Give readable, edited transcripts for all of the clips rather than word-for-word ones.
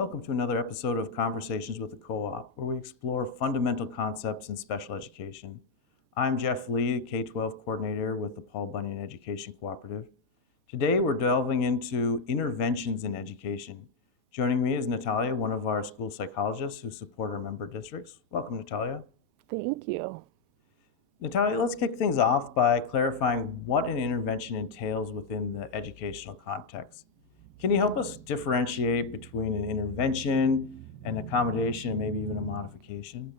Welcome to another episode of Conversations with the Co-op, where we explore fundamental concepts in special education. I'm Jeff Lee, K-12 coordinator with the Paul Bunyan Education Cooperative. Today we're delving into interventions in education. Joining me is Natalia, one of our school psychologists who support our member districts. Welcome, Natalia. Thank you. Natalia, let's kick things off by clarifying what an intervention entails within the educational context. Can you help us differentiate between an intervention, an accommodation, and maybe even a modification?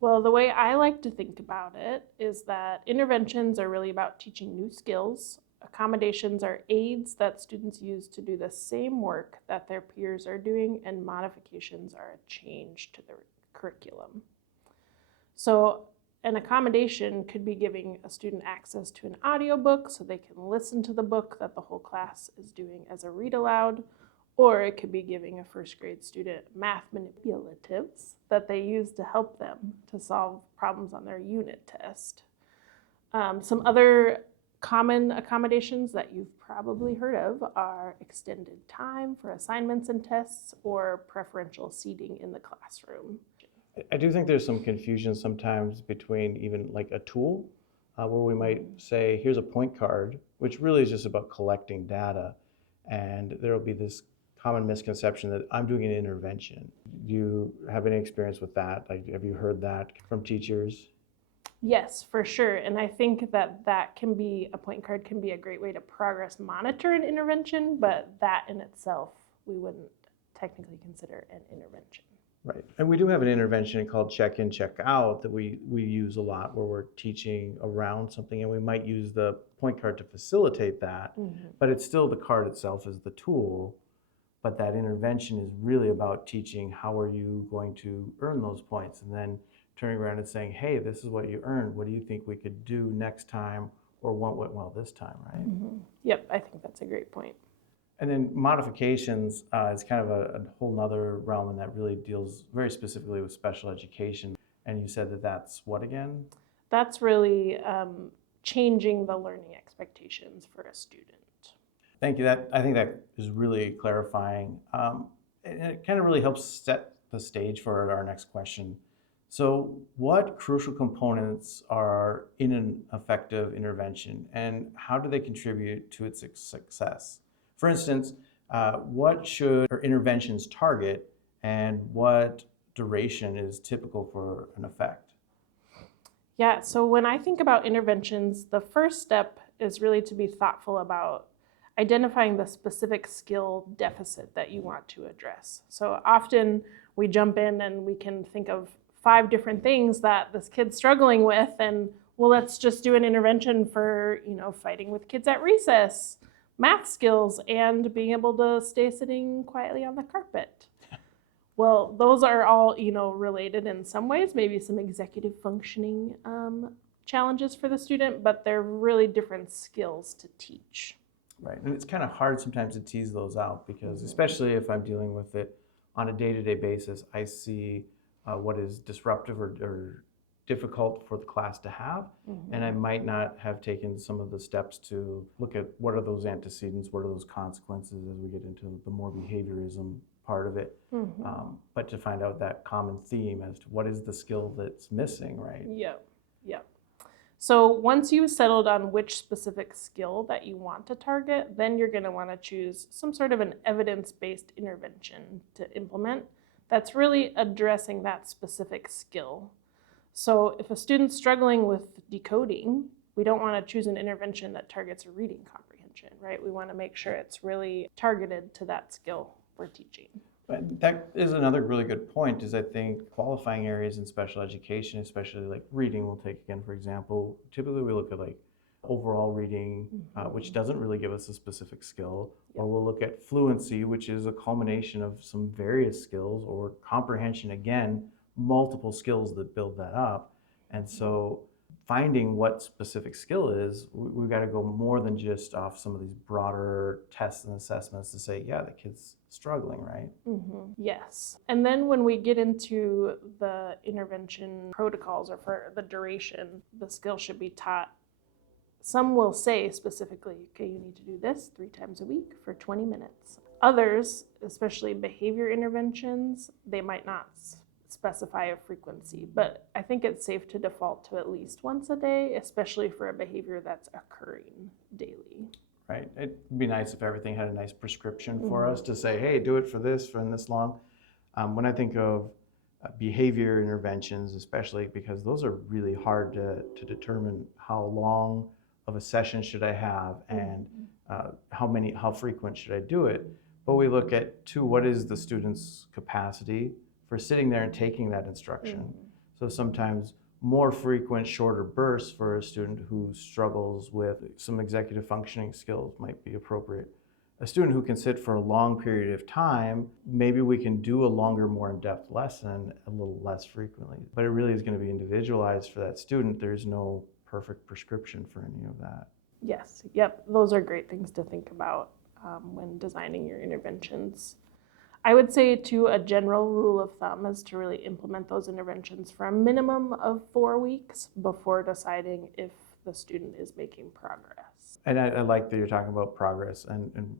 Well, the way I like to think about it is that interventions are really about teaching new skills. Accommodations are aids that students use to do the same work that their peers are doing, and modifications are a change to the curriculum. So an accommodation could be giving a student access to an audiobook so they can listen to the book that the whole class is doing as a read aloud, or it could be giving a first grade student math manipulatives that they use to help them to solve problems on their unit test. Some other common accommodations that you've probably heard of are extended time for assignments and tests or preferential seating in the classroom. I do think there's some confusion sometimes between even like a tool where we might say, here's a point card, which really is just about collecting data. And there will be this common misconception that I'm doing an intervention. Do you have any experience with that? Like, have you heard that from teachers? Yes, for sure. And I think that a point card can be a great way to progress monitor an intervention, but that in itself, we wouldn't technically consider an intervention. Right. And we do have an intervention called check-in, check-out that we use a lot where we're teaching around something, and we might use the point card to facilitate that, but it's still the card itself is the tool. But that intervention is really about teaching how are you going to earn those points, and then turning around and saying, hey, this is what you earned. What do you think we could do next time, or what went well this time, right? Yep, I think that's a great point. And then modifications is kind of a whole nother realm, and that really deals very specifically with special education. And you said that that's what again? That's really changing the learning expectations for a student. Thank you. I think that is really clarifying. And it kind of really helps set the stage for our next question. So what crucial components are in an effective intervention, and how do they contribute to its success? For instance, what should our interventions target, and what duration is typical for an effect? Yeah, so when I think about interventions, the first step is really to be thoughtful about identifying the specific skill deficit that you want to address. So often we jump in and we can think of 5 different things that this kid's struggling with, and well, let's just do an intervention for, fighting with kids at recess, math skills, and being able to stay sitting quietly on the carpet. Well, those are all, related in some ways, maybe some executive functioning challenges for the student, but they're really different skills to teach. Right, and it's kind of hard sometimes to tease those out because especially if I'm dealing with it on a day-to-day basis, I see what is disruptive or difficult for the class to have, and I might not have taken some of the steps to look at what are those antecedents, what are those consequences as we get into the more behaviorism part of it, but to find out that common theme as to what is the skill that's missing, right? Yep. So once you've settled on which specific skill that you want to target, then you're going to want to choose some sort of an evidence-based intervention to implement that's really addressing that specific skill. So if a student's struggling with decoding, we don't want to choose an intervention that targets reading comprehension, right? We want to make sure it's really targeted to that skill we're teaching. But that is another really good point, is I think qualifying areas in special education, especially like reading, we'll take again, for example, typically we look at like overall reading, which doesn't really give us a specific skill, or we'll look at fluency, which is a culmination of some various skills, or comprehension, again, multiple skills that build that up. And so finding what specific skill is, we've got to go more than just off some of these broader tests and assessments to say, yeah, the kid's struggling, right? Yes. And then when we get into the intervention protocols or for the duration, the skill should be taught. Some will say specifically, okay, you need to do this 3 times a week for 20 minutes. Others, especially behavior interventions, they might not specify a frequency, but I think it's safe to default to at least once a day, especially for a behavior that's occurring daily. Right. It'd be nice if everything had a nice prescription for us to say, hey, do it for this long. When I think of behavior interventions, especially because those are really hard to determine how long of a session should I have and how frequent should I do it. But we look at too, what is the student's capacity for sitting there and taking that instruction. So sometimes more frequent, shorter bursts for a student who struggles with some executive functioning skills might be appropriate. A student who can sit for a long period of time, maybe we can do a longer, more in-depth lesson a little less frequently. But it really is going to be individualized for that student. There's no perfect prescription for any of that. Yes, yep, those are great things to think about when designing your interventions. I would say too, a general rule of thumb is to really implement those interventions for a minimum of 4 weeks before deciding if the student is making progress. And I like that you're talking about progress, and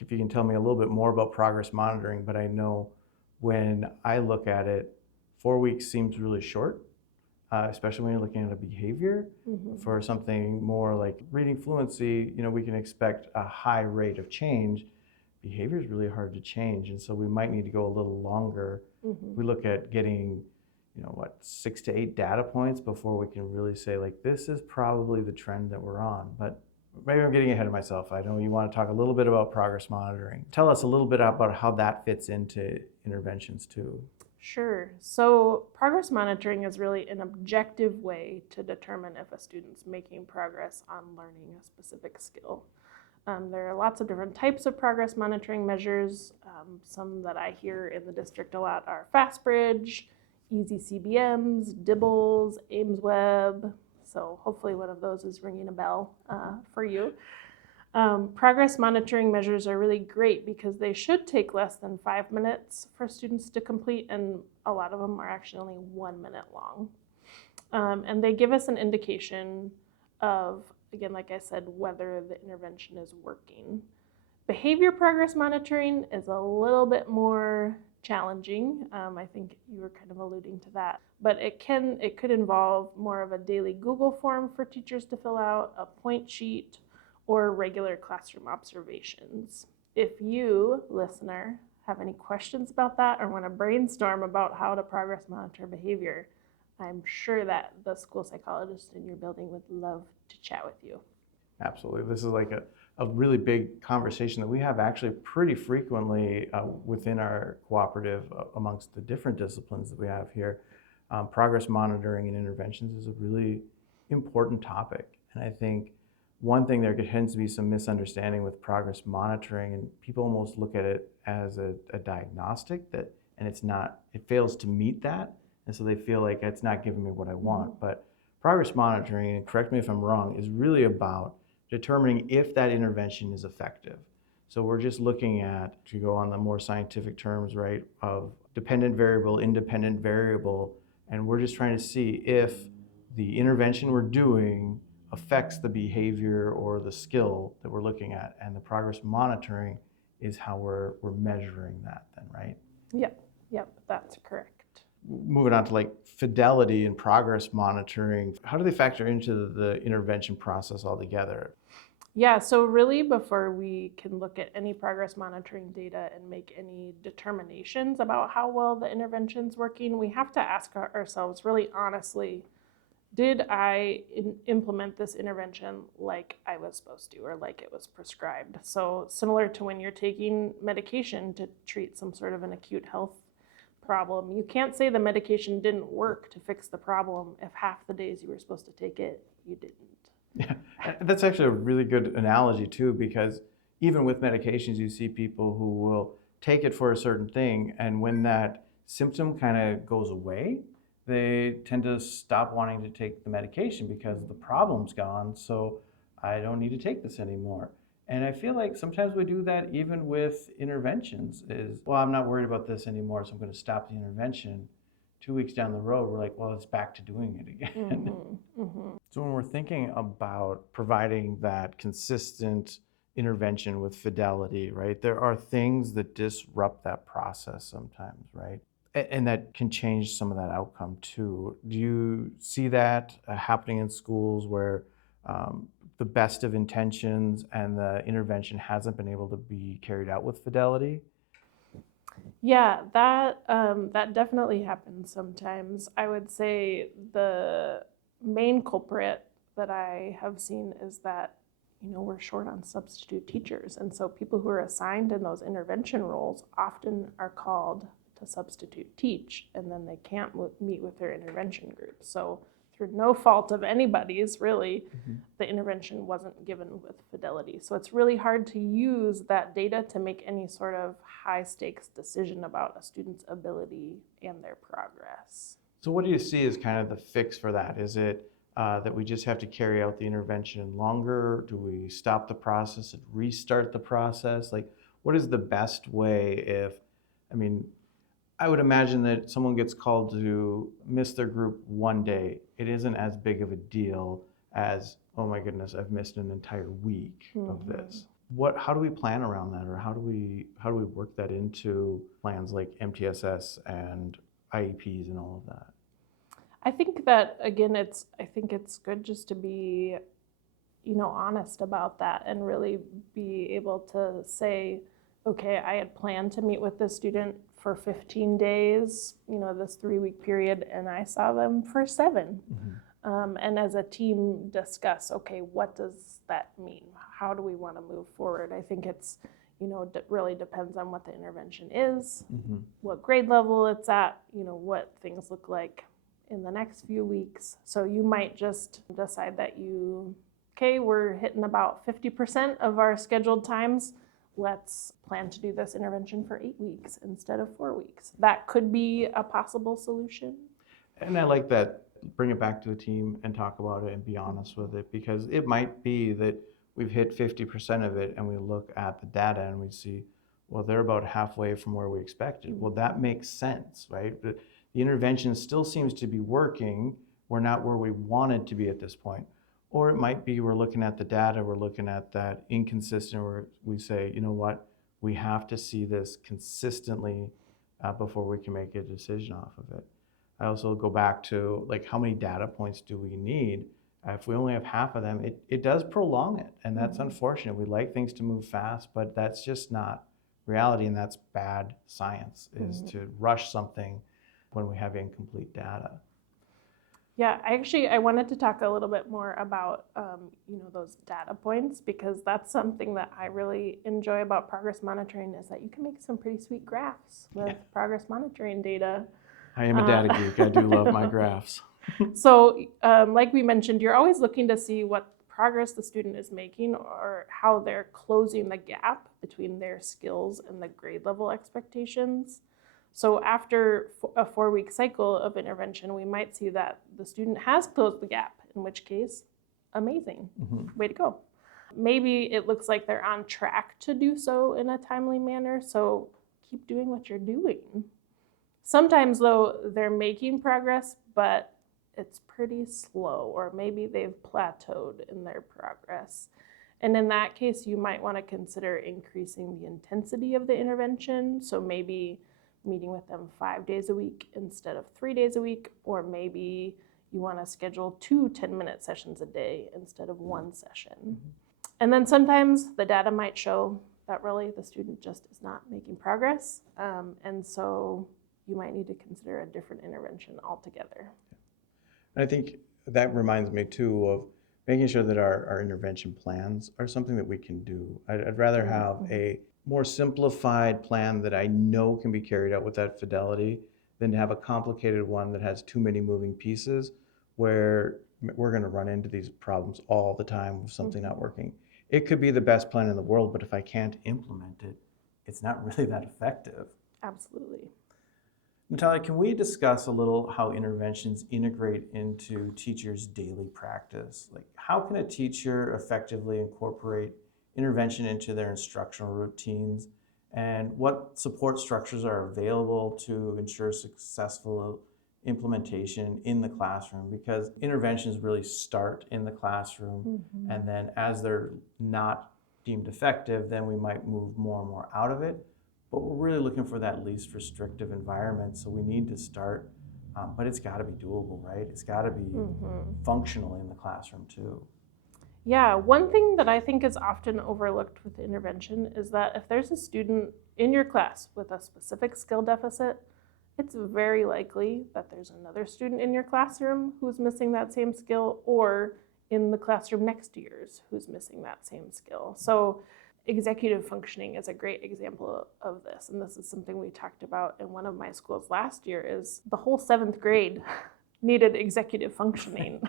if you can tell me a little bit more about progress monitoring, but I know when I look at it, 4 weeks seems really short, especially when you're looking at a behavior. For something more like reading fluency, we can expect a high rate of change. Behavior is really hard to change, and so we might need to go a little longer. We look at getting 6 to 8 data points before we can really say, like, this is probably the trend that we're on. But maybe I'm getting ahead of myself. I know you want to talk a little bit about progress monitoring. Tell us a little bit about how that fits into interventions too. Sure. So progress monitoring is really an objective way to determine if a student's making progress on learning a specific skill. There are lots of different types of progress monitoring measures. Some that I hear in the district a lot are FastBridge, Easy CBMs, Dibbles, AimsWeb. So hopefully one of those is ringing a bell for you. Progress monitoring measures are really great because they should take less than 5 minutes for students to complete, and a lot of them are actually only 1 minute long. And they give us an indication of, again, like I said, whether the intervention is working. Behavior progress monitoring is a little bit more challenging. I think you were kind of alluding to that. But it could involve more of a daily Google form for teachers to fill out, a point sheet, or regular classroom observations. If you, listener, have any questions about that or want to brainstorm about how to progress monitor behavior, I'm sure that the school psychologist in your building would love to chat with you. Absolutely. This is like a really big conversation that we have actually pretty frequently within our cooperative amongst the different disciplines that we have here. Progress monitoring and interventions is a really important topic. And I think one thing there tends to be some misunderstanding with progress monitoring, and people almost look at it as a diagnostic and it's not, it fails to meet that. And so they feel like it's not giving me what I want. But progress monitoring, and correct me if I'm wrong, is really about determining if that intervention is effective. So we're just looking at, to go on the more scientific terms, right, of dependent variable, independent variable, and we're just trying to see if the intervention we're doing affects the behavior or the skill that we're looking at. And the progress monitoring is how we're measuring that then, right? Yep, that's correct. Moving on to like fidelity and progress monitoring, how do they factor into the intervention process altogether? Yeah, so really before we can look at any progress monitoring data and make any determinations about how well the intervention's working, we have to ask ourselves really honestly, did I implement this intervention like I was supposed to or like it was prescribed? So similar to when you're taking medication to treat some sort of an acute health problem, you can't say the medication didn't work to fix the problem if half the days you were supposed to take it, you didn't. Yeah, that's actually a really good analogy too, because even with medications, you see people who will take it for a certain thing, and when that symptom kind of goes away, they tend to stop wanting to take the medication because the problem's gone, so I don't need to take this anymore. And I feel like sometimes we do that even with interventions is, well, I'm not worried about this anymore, so I'm going to stop the intervention. 2 weeks down the road, we're like, well, it's back to doing it again. So when we're thinking about providing that consistent intervention with fidelity, right? There are things that disrupt that process sometimes, right? And that can change some of that outcome too. Do you see that happening in schools where the best of intentions and the intervention hasn't been able to be carried out with fidelity? Yeah, that definitely happens sometimes. I would say the main culprit that I have seen is that, we're short on substitute teachers. And so people who are assigned in those intervention roles often are called to substitute teach, and then they can't meet with their intervention group. So through no fault of anybody's, really, the intervention wasn't given with fidelity. So it's really hard to use that data to make any sort of high stakes decision about a student's ability and their progress. So what do you see as kind of the fix for that? Is it that we just have to carry out the intervention longer? Do we stop the process and restart the process? Like, what is the best way if, I would imagine that someone gets called to miss their group one day. It isn't as big of a deal as, oh my goodness, I've missed an entire week of this. How do we plan around that, or how do we work that into plans like MTSS and IEPs and all of that? I think that, again, I think it's good just to be, honest about that and really be able to say, okay, I had planned to meet with this student for 15 days, this 3-week period, and I saw them for 7. And as a team discuss, okay, what does that mean? How do we want to move forward? I think it's, really depends on what the intervention is, what grade level it's at, what things look like in the next few weeks. So you might just decide that we're hitting about 50% of our scheduled times. Let's plan to do this intervention for 8 weeks instead of 4 weeks. That could be a possible solution. And I like that. Bring it back to the team and talk about it and be honest with it, because it might be that we've hit 50% of it and we look at the data and we see, well, they're about halfway from where we expected. Well, that makes sense, right? But the intervention still seems to be working. We're not where we wanted to be at this point. Or it might be we're looking at the data, we're looking at that inconsistent, where we say, you know what, we have to see this consistently before we can make a decision off of it. I also go back to, like, how many data points do we need? If we only have half of them, it does prolong it, and that's unfortunate. We like things to move fast, but that's just not reality, and that's bad science, is to rush something when we have incomplete data. Yeah, I wanted to talk a little bit more about, those data points, because that's something that I really enjoy about progress monitoring, is that you can make some pretty sweet graphs with progress monitoring data. I am a data geek. I do love my graphs. So like we mentioned, you're always looking to see what progress the student is making or how they're closing the gap between their skills and the grade level expectations. So after a 4-week cycle of intervention, we might see that the student has closed the gap, in which case, amazing, way to go. Maybe it looks like they're on track to do so in a timely manner, so keep doing what you're doing. Sometimes, though, they're making progress, but it's pretty slow, or maybe they've plateaued in their progress. And in that case, you might want to consider increasing the intensity of the intervention. So maybe meeting with them 5 days a week instead of 3 days a week, or maybe you want to schedule 2 10-minute sessions a day instead of 1 session. And then sometimes the data might show that really the student just is not making progress. And so you might need to consider a different intervention altogether. I think that reminds me too of making sure that our intervention plans are something that we can do. I'd rather have a more simplified plan that I know can be carried out with that fidelity than to have a complicated one that has too many moving pieces where we're going to run into these problems all the time with something not working. It could be the best plan in the world, but if I can't implement it, it's not really that effective. Absolutely. Natalia, can we discuss a little how interventions integrate into teachers' daily practice? Like, how can a teacher effectively incorporate intervention into their instructional routines, and what support structures are available to ensure successful implementation in the classroom? Because interventions really start in the classroom, and then as they're not deemed effective, then we might move more and more out of it. But we're really looking for that least restrictive environment. So we need to start, but it's got to be doable, right? It's got to be functional in the classroom too. Yeah, one thing that I think is often overlooked with intervention is that if there's a student in your class with a specific skill deficit, it's very likely that there's another student in your classroom who's missing that same skill, or in the classroom next to yours who's missing that same skill. So executive functioning is a great example of this, and this is something we talked about in one of my schools last year. Is the whole 7th grade needed executive functioning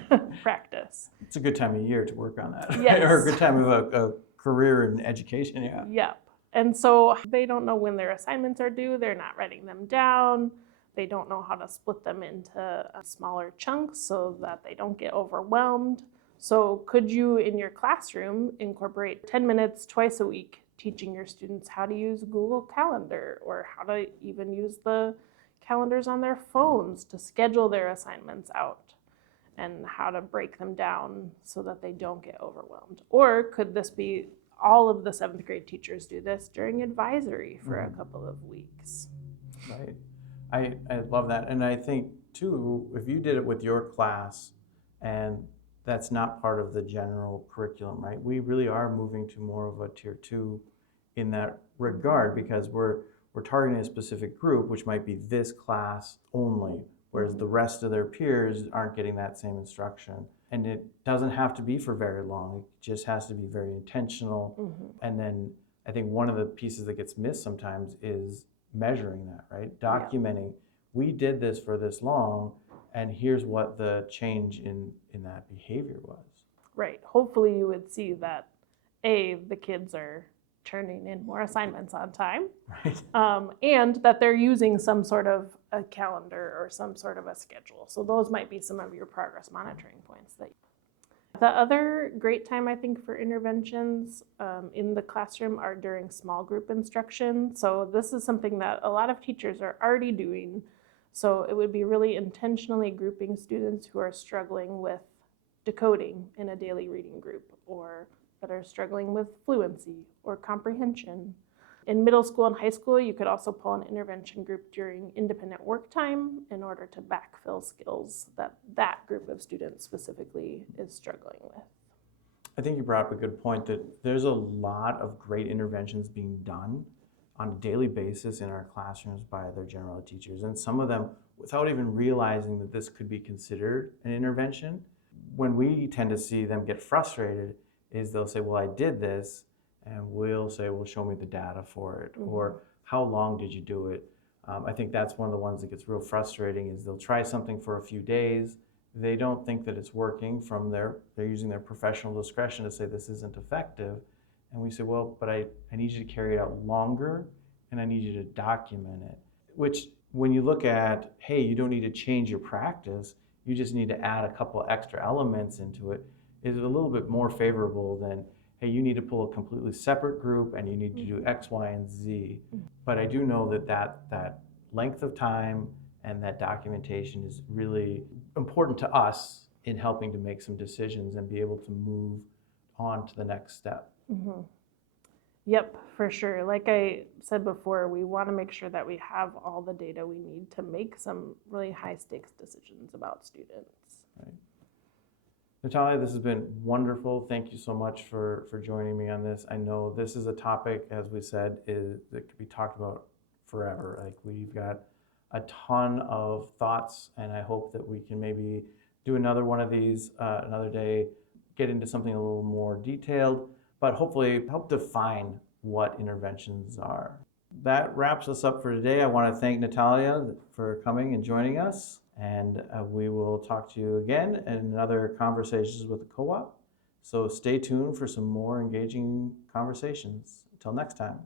practice. It's a good time of year to work on that. Yes. Or a good time of a career in education, yeah. Yep. And so they don't know when their assignments are due. They're not writing them down. They don't know how to split them into smaller chunks so that they don't get overwhelmed. So could you, in your classroom, incorporate 10 minutes twice a week teaching your students how to use Google Calendar, or how to even use the calendars on their phones to schedule their assignments out, and how to break them down so that they don't get overwhelmed? Or could this be all of the 7th grade teachers do this during advisory for a couple of weeks? Right. I love that. And I think too, if you did it with your class, and that's not part of the general curriculum, right? We really are moving to more of a tier 2 in that regard, because we're targeting a specific group, which might be this class only, whereas the rest of their peers aren't getting that same instruction. And it doesn't have to be for very long. It just has to be very intentional. And then I think one of the pieces that gets missed sometimes is measuring that, right? Documenting, we did this for this long, and here's what the change in that behavior was. Right. Hopefully you would see that, A, the kids are turning in more assignments on time, Right. And that they're using some sort of a calendar or some sort of a schedule. So those might be some of your progress monitoring points. The other great time, I think, for interventions in the classroom are during small group instruction. So this is something that a lot of teachers are already doing. So it would be really intentionally grouping students who are struggling with decoding in a daily reading group, or that are struggling with fluency or comprehension. In middle school and high school, you could also pull an intervention group during independent work time in order to backfill skills that that group of students specifically is struggling with. I think you brought up a good point, that there's a lot of great interventions being done on a daily basis in our classrooms by their general ed teachers, and some of them without even realizing that this could be considered an intervention. When we tend to see them get frustrated is they'll say, well, I did this, and we'll say, well, show me the data for it, or how long did you do it? I think that's one of the ones that gets real frustrating, is they'll try something for a few days, they don't think that it's working they're using their professional discretion to say this isn't effective, and we say, well, but I need you to carry it out longer, and I need you to document it. Which, when you look at, hey, you don't need to change your practice, you just need to add a couple extra elements into it, is a little bit more favorable than, hey, you need to pull a completely separate group and you need to do X, Y, and Z. But I do know that length of time and that documentation is really important to us in helping to make some decisions and be able to move on to the next step. Yep, for sure. Like I said before, we want to make sure that we have all the data we need to make some really high stakes decisions about students. Right. Natalia, this has been wonderful. Thank you so much for joining me on this. I know this is a topic, as we said, that could be talked about forever. Like, we've got a ton of thoughts, and I hope that we can maybe do another one of these another day, get into something a little more detailed, but hopefully help define what interventions are. That wraps us up for today. I want to thank Natalia for coming and joining us. And we will talk to you again in other Conversations with the Co-op. So stay tuned for some more engaging conversations. Until next time.